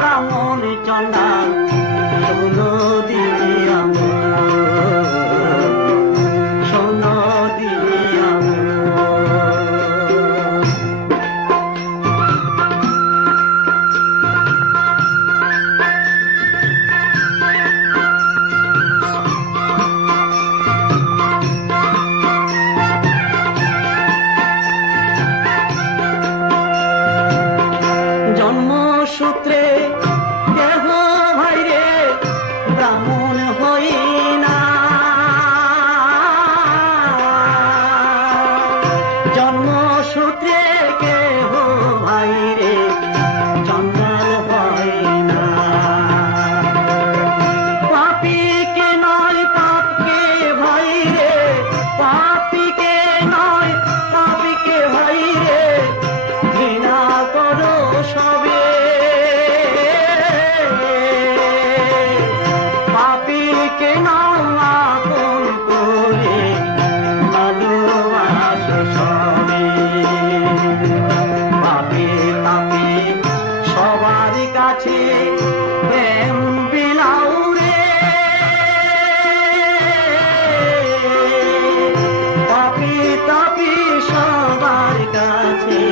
ব্রাহ্মণ চন্ডাল শোনো দিদি শোনো দিদি জন্মসূত্রে দেহ ভাইরে ব্রাহ্মণ হই না, জন্মসূত্রে কেহ ভাইরে চন্ডাল হয় না। পাপীকে নয় পাপকে ভাইরে, পাপীকে নয় পাপীকে ভাইরে ঘৃণা করো সবে, পাপীকে নাও আপন করে ভালোবাসো সবে। পাপী তাপী সবার কাছে প্রেম বিলাও রে, পাপী তাপী সবার কাছে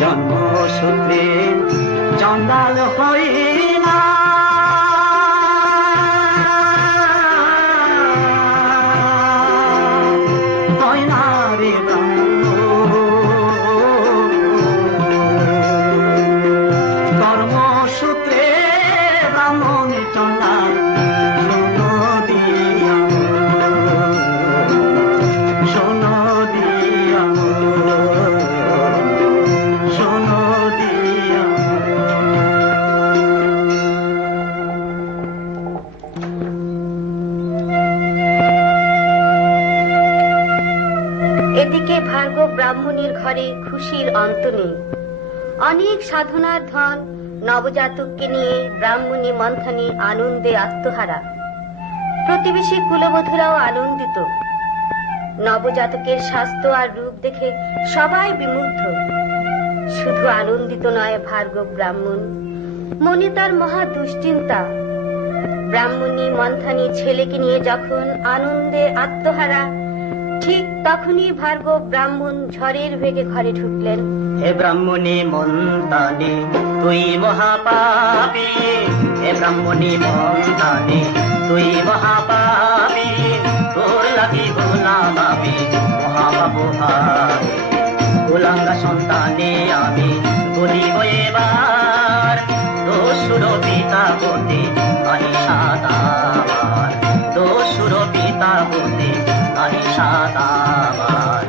জন্মসূত্রে চন্ডাল হই না, হয় না রে কর্মসূত্রে ব্রাহ্মণ চন্ডাল শোনো দিয়া শোনো দিয়া শোনো দিয়া। এদিকে ভার্গব ব্রাহ্মণের ঘরে খুশির অন্ত নেই। অনেক সাধনার ধন নবজাতককে নিয়ে ব্রাহ্মণী মন্থনী আনন্দে আত্মহারা। প্রতিবেশী কুলবধূরাও আনন্দিত। নবজাতকের স্বাস্থ্য আর রূপ দেখে সবাই বিমুগ্ধ। শুধু আনন্দিত নয় ভার্গব ব্রাহ্মণ, মনে তার মহা দুশ্চিন্তা। ব্রাহ্মণী মন্থনী ছেলেকে নিয়ে যখন আনন্দে আত্মহারা, ঠিক তখনই ভার্গব ব্রাহ্মণ ঝড়ের বেগে ঘরে ঢুকলেন। হে ব্রাহ্মণী মন্থনী তুই মহাপাপী, হে ব্রাহ্মণী মন্থনী তুই মহাপাপী, তোর লাগি গুনামাবি মহাপাপ হবে। কুলাঙ্গা সন্তানে আমি বলিব এবার, দোষুর পিতা হতে আমি সাদাবার, দোষুর পিতা হতে আমি সাদাবার।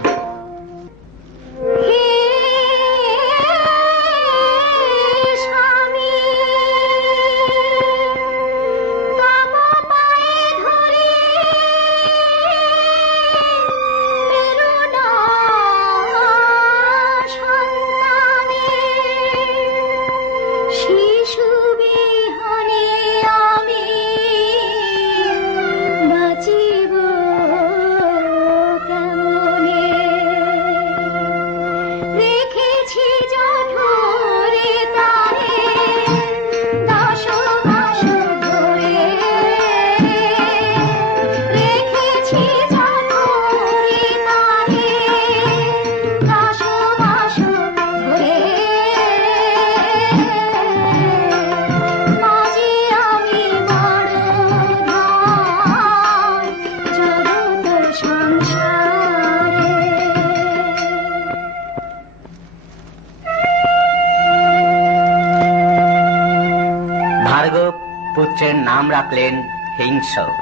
পুত্রের নাম রাখলেন হিংসক।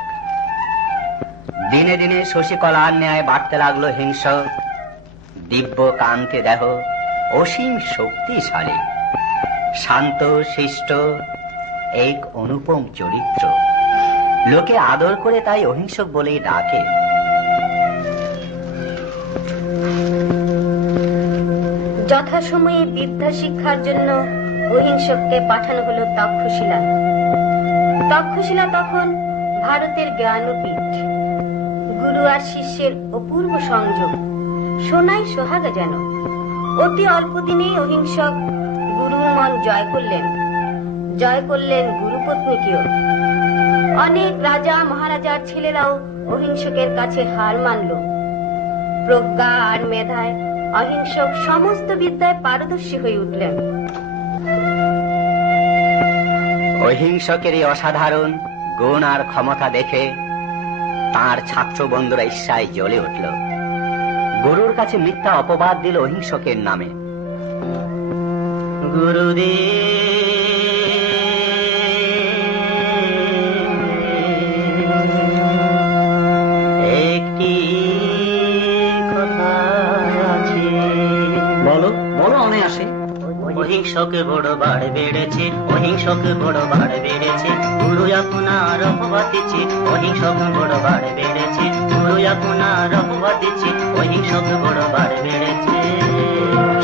দিনে দিনে শশীকলার ন্যায় বাড়তে লাগলো হিংসক। দিব্য কান্তি দেহ, অসীম শক্তিশালী, শান্ত শিষ্ট, এক অনুপম চরিত্র। লোকে আদর করে তাই অহিংসক বলেই ডাকে। যথাসময়ে বিদ্যা শিক্ষার জন্য অহিংসককে পাঠানো হলো তক্ষশিলা। তক্ষশিলা তখন ভারতের জ্ঞানপীঠ। গুরু আর শিষ্যের অপূর্ব সংযোগ, সোনাই সোহাগা যেন। অতি অল্প দিনেই অহিংসক গুরুর মন জয় করলেন গুরুপত্নীকেও। অনেক রাজা মহারাজার ছেলেরাও অহিংসকের কাছে হার মানল। প্রজ্ঞা আর মেধায় অহিংসক সমস্ত বিদ্যায় পারদর্শী হয়ে উঠলেন। অহিংসকের এই অসাধারণ গুণ আর ক্ষমতা দেখে তার ছাত্র বন্ধুরা ঈর্ষায় জ্বলে উঠল। গুরুর কাছে মিথ্যা অপবাদ দিল অহিংসকের নামে। একটি কথা আছে। বলো বলো, অনে আসে। অহিংসক বড় বাড় বেড়েছে, অহিংসক বড় বাড় বেড়েছে, গুরু আপনার অপবাদ দিচ্ছে। অহিংসক বড় বাড় বেড়েছে, গুরু আপনার অপবাদ দিচ্ছে। অহিংসক বড় বাড় বেড়েছে।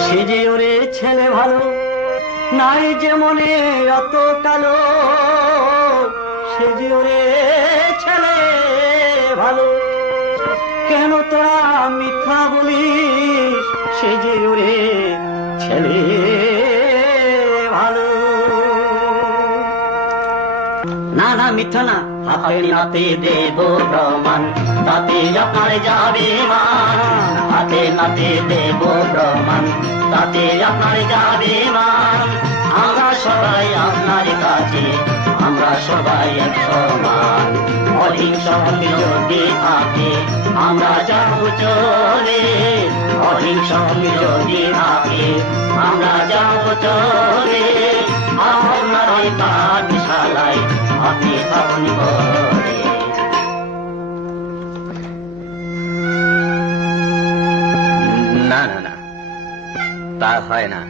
সে যে ওরে ছেলে ভালো, নাই যে মনে অত কালো। সে যে ওরে ছেলে ভালো, কেন তোরা মিথ্যা বলিস? সে যে ওরে ছেলে ভালো। না না, মিথ্যা না। হাতে নাতে দেব প্রমাণ, তাতে আপনার যাবে মান। হাতে নাতে দেব প্রমাণ, তাতে আপনার যাবে মান। আমরা সবাই আপনার কাছে, আমরা সবাই এক সমান। অহিংসক যদি থাকে আমরা যাব চলে, অহিংসক যদি থাকে আমরা যাব চলে। আপনার ওই পাঠশালায় আপনি পালন করে। না না না, তা হয় না।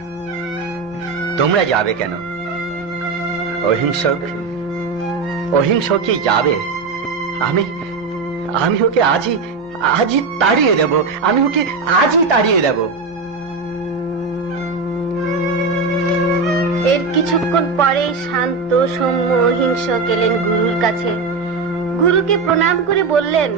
তোমরা যাবে কেন? অহিংসক যাবে। আমি ওকে আজই তাড়িয়ে দেব। আমি ওকে আজই তাড়িয়ে দেব। এর কিছুক্ষণ পরেই শান্ত সৌম্য অহিংসক এলেন গুরুর কাছে। গুরুকে প্রণাম করে বললেন,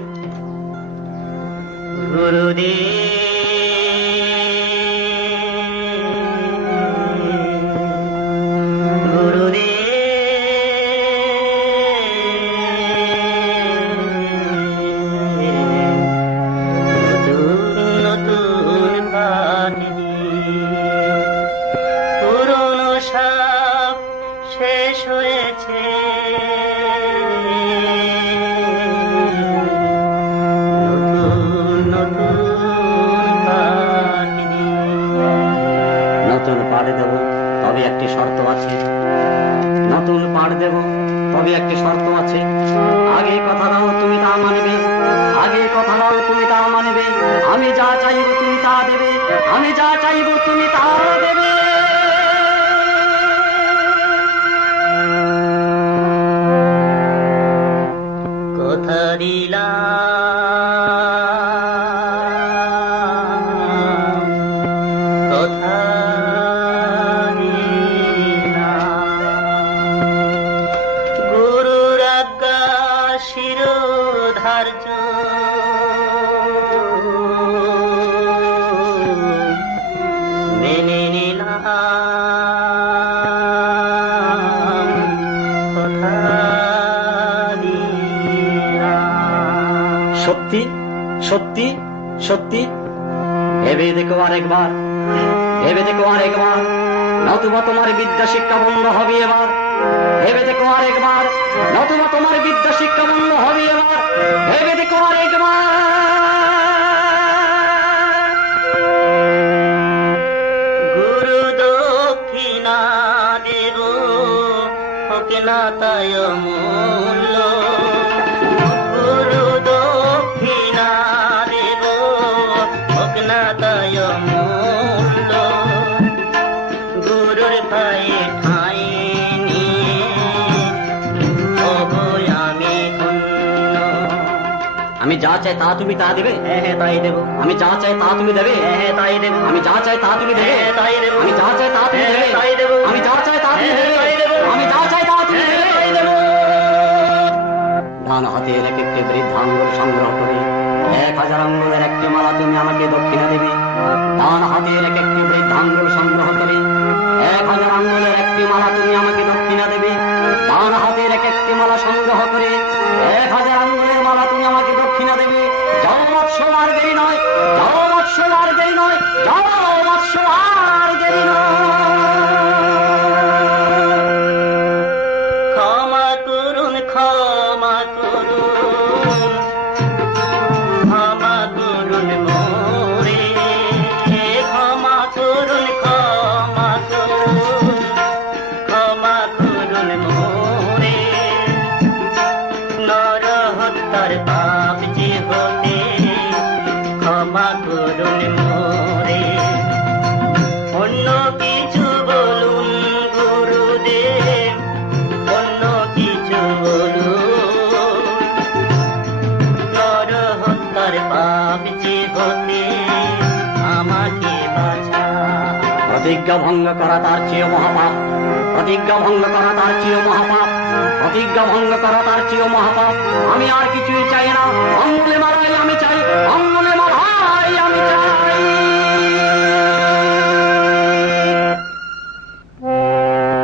পুরনো সব শেষ হয়েছে, নতুন পাড় দেব, তবে একটি শর্ত আছে। নতুন পাড় দেব, তবে একটি শর্ত আছে। আগে কথা দাও তুমি তা মানবে, আগে কথা দাও তুমি তা মানবে। আমি যা চাইব তুমি তা দেবে, আমি যা চাইব তুমি তা দেবে। কথা দিলাম, কথা দিলাম। গুরুর আজ্ঞা শিরোধার্য, মেনে নিলাম। কথা সত্যি সত্যি সত্যি। ভেবে দেখো আরেকবার, ভেবে দেখো আরেকবার, নতুবা তোমার বিদ্যা শিক্ষা বন্ধ হবে এবার। ভেবে দেখো আরেকবার, নতুবা তোমার বিদ্যা শিক্ষা বন্ধ হবে এবার। ভেবে দেখো আরেকবার। গুরু দক্ষিণা দেব, হোক না তাই মূল্য। গুরু দক্ষিণা দেব, হোক না তাই মূল্য। গুরুর পায়ে ঠাঁই নিয়ে হবো আমি ধন্য। আমি যা চাই তা তুমি তা দেবে। হ্যাঁ হ্যাঁ তাই দেব। আমি যা চাই তা তুমি দেবে। হ্যাঁ হ্যাঁ তাই দেব। আমি যা চাই তা তুমি দেবে। হ্যাঁ তাই দেব। আমি যা চাই তা তুমি হ্যাঁ দেবে। তাই দেব। আমি যা চাই তা তুমি হ্যাঁ দেবে। তাই দেব। আমি যা চাই তা তুমি হ্যাঁ দেবে। তাই দেব। ডান হাতের এক একটি বৃদ্ধাঙ্গুল সংগ্রহ করে 1000 আঙ্গুলের একটি মালা তুমি আমাকে দক্ষিণা দেবে। ডান হাতের এক একটি আঙ্গুল সংগ্রহ করে 1000 আঙ্গুলের একটি মালা তুমি আমাকে দক্ষিণা দেবে। ডান হাতের এক একটি মালা সংগ্রহ করে 1000 আঙ্গুলের মালা তুমি আমাকে দক্ষিণা দেবে। যাও মৎস্য, আর দেরি নয়, যাও মৎস্য, আর দেরি নয়, যাও মৎস্য, আর দেরি নয়। ক্ষমা করুন, ক্ষমা করুন, ক্ষমা করুন মোরে, ক্ষমা করুন, ক্ষমা করুন, ক্ষমা করুন মোরে। নর হত্যার পাপ যে হতে ক্ষমা করুন মোরে। অন্য কিছু বলুন গুরুদেব, অন্য কিছু বলুন। নর হত্যার পাপ যে হতে আমাকে বাঁচান। প্রতিজ্ঞা ভঙ্গ করা তার চেয়ে মহাপাপ, প্রতিজ্ঞা ভঙ্গ করা তার চেয়ে মহাপাপ, প্রতিজ্ঞা ভঙ্গ করা তার চেয়ে মহাপাপ। আমি আর কিছুই চাই না, অঙ্গুলে মালাই আমি চাই, অঙ্গুলে মালাই আমি চাই।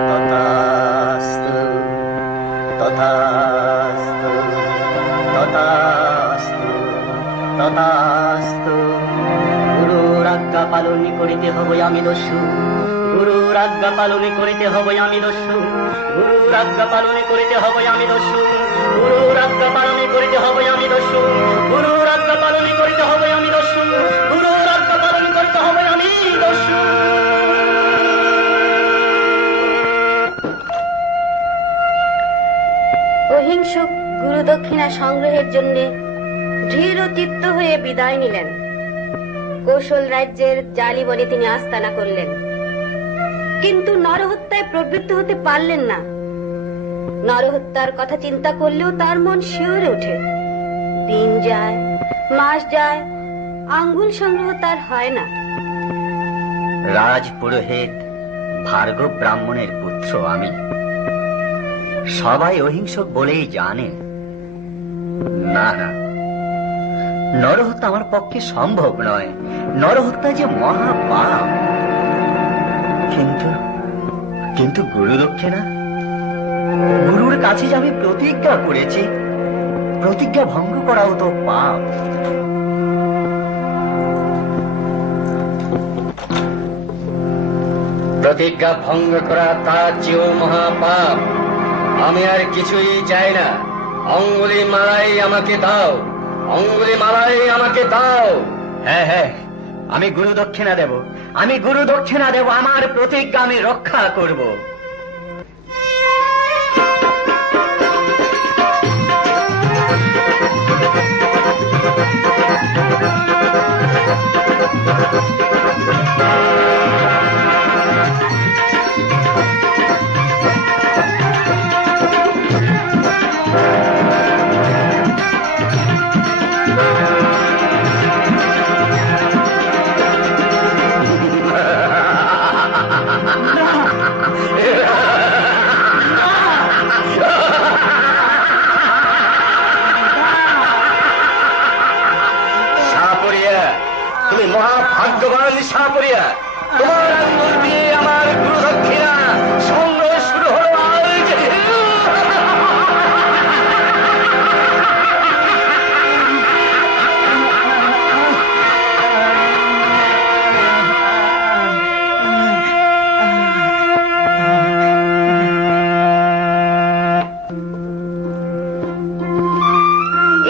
তথাস্তু, তথাস্তু, তথাস্তু, তথাস্তু। গুরুর আজ্ঞা পালন করিতে হবে আমি দস্যু, গুরুর আজ্ঞা পালন করিতে হবে আমি দস্যু, গুরুর আজ্ঞা পালন করিতে হবে আমি দস্যু, গুরুর আজ্ঞা পালন করিতে হবে আমি দস্যু, গুরুর আজ্ঞা পালন করিতে হবে আমি দস্যু, গুরুর আজ্ঞা পালন করিতে হবে আমি দস্যু। অহিংসক গুরু দক্ষিণা সংগ্রহের জন্য দৃঢ় চিত্ত হয়ে বিদায় নিলেন। কৌশল রাজ্যের জালিবনে তিনি আস্তানা করলেন, কিন্তু নরহত্যায় প্রবৃত্ত হতে পারলেন না। নরহত্যার কথা চিন্তা করলেও তার মন শিউরে ওঠে। দিন যায়, মাস যায়, আঙ্গুল সংগ্রহ তার হয় না। রাজ পুরোহিত ভার্গব ব্রাহ্মণের পুত্র আমি, সবাই অহিংসক বলেই জানে। না না, নরহত্যা আমার পক্ষে সম্ভব নয়, নরহত্যা যে মহাপাপ। কিন্তু কিন্তু গুরু দক্ষিণা, গুরুর কাছে যে আমি প্রতিজ্ঞা করেছি, প্রতিজ্ঞা ভঙ্গ করাও তো পাপ। প্রতিজ্ঞা ভঙ্গ করা তার চেয়েও মহাপাপ। আমি আর কিছুই চাই না, অঙ্গুলি মালাই আমাকে দাও, অঙ্গুলি মালাই আমাকে দাও। হ্যাঁ হ্যাঁ, আমি গুরু দক্ষিণা দেব, আমি গুরু দক্ষিণা দেব, আমার প্রতিজ্ঞা আমি রক্ষা করব। তুমি মহাভাগ্যবান সাপরিয়া, তোমার আঙ্গুল দিয়ে আমার গুরু দক্ষিণা সংগ্রহ শুরু হলো আজ।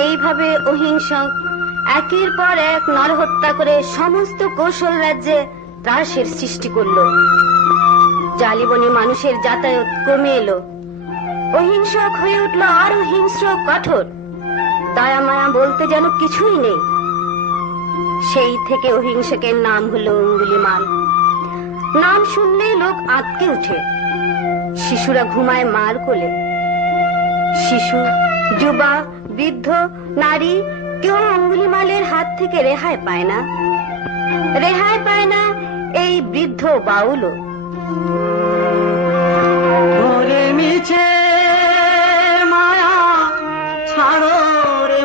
এইভাবে অহিংসক একের পর এক নরহত্যা করে সমস্ত কৌশল রাজ্যে ত্রাসের সৃষ্টি করল। জালিবনে মানুষের যাতায়াত কমে এলো। অহিংসক হয়ে উঠল আরো হিংস্র, কঠোর। দয়া মায়া বলতে যেন কিছুই নেই। সেই থেকে অহিংসকের নাম হলো অঙ্গুলিমাল। নাম শুনলেই লোক আঁতকে উঠে। শিশুরা ঘুমায় মার কোলে। শিশু, যুবা, বৃদ্ধ, নারী কেউ অঙ্গুলিমালের হাত থেকে রেহাই পায় না। রেহাই পায় না এই বৃদ্ধ বাউলও। মিছে মায়া ছাড়ো রে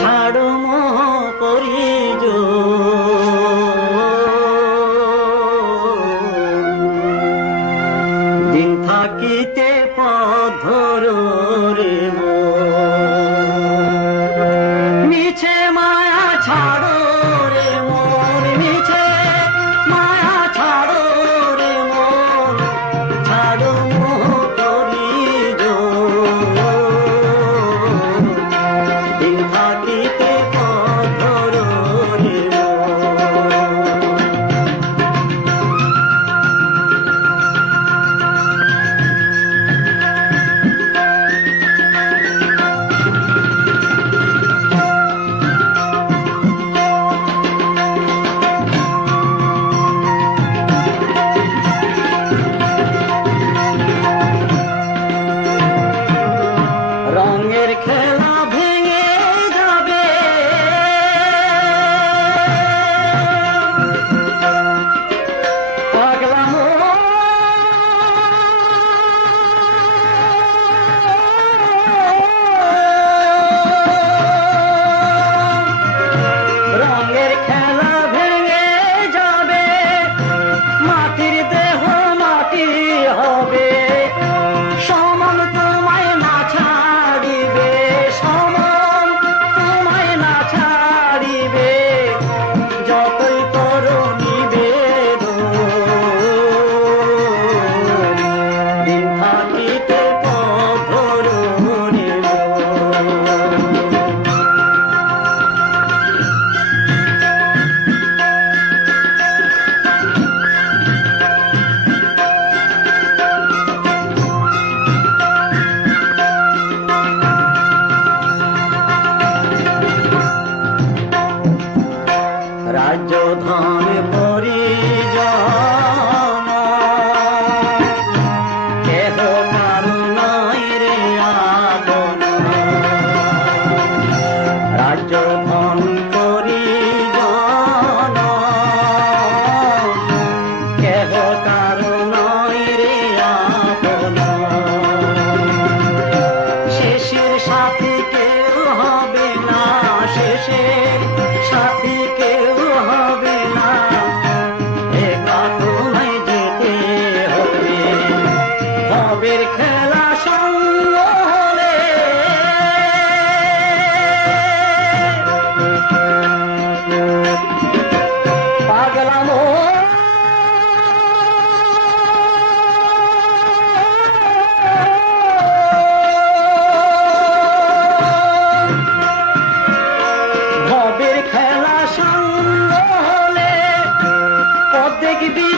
ছাড়ো মোহ মায়া ছাড়ো রে মন মিছে মায়া ছাড়ো রে মন ছাড়ো মোহ করি দিন থাকিতে পথ ধরো রে রঙের খেলা ভেঙে যাবে পাগলা রঙের খেলা ভেঙে যাবে মাটির দেহ মাটি হবে সমন তোমায় না ছাড়িবে সমন তোমায় না ছাড়িবে যতই করো নিবেদন দিন থাকিতে পথ ধরো রে রাজ্য ধন পরিজন কেহ কারো নাই রে আপন রাজ্য ধন পরিজন কেহ কারো নাই রে আপন শেষের সাথী কেউ হবে না শেষের সাথী কেউ হবে না একা তোমায় যেতে হবে ভবের খেলা সঙ্গ হলে পাগলা ভবের খেলা সঙ্গ হলে পথ দেখবি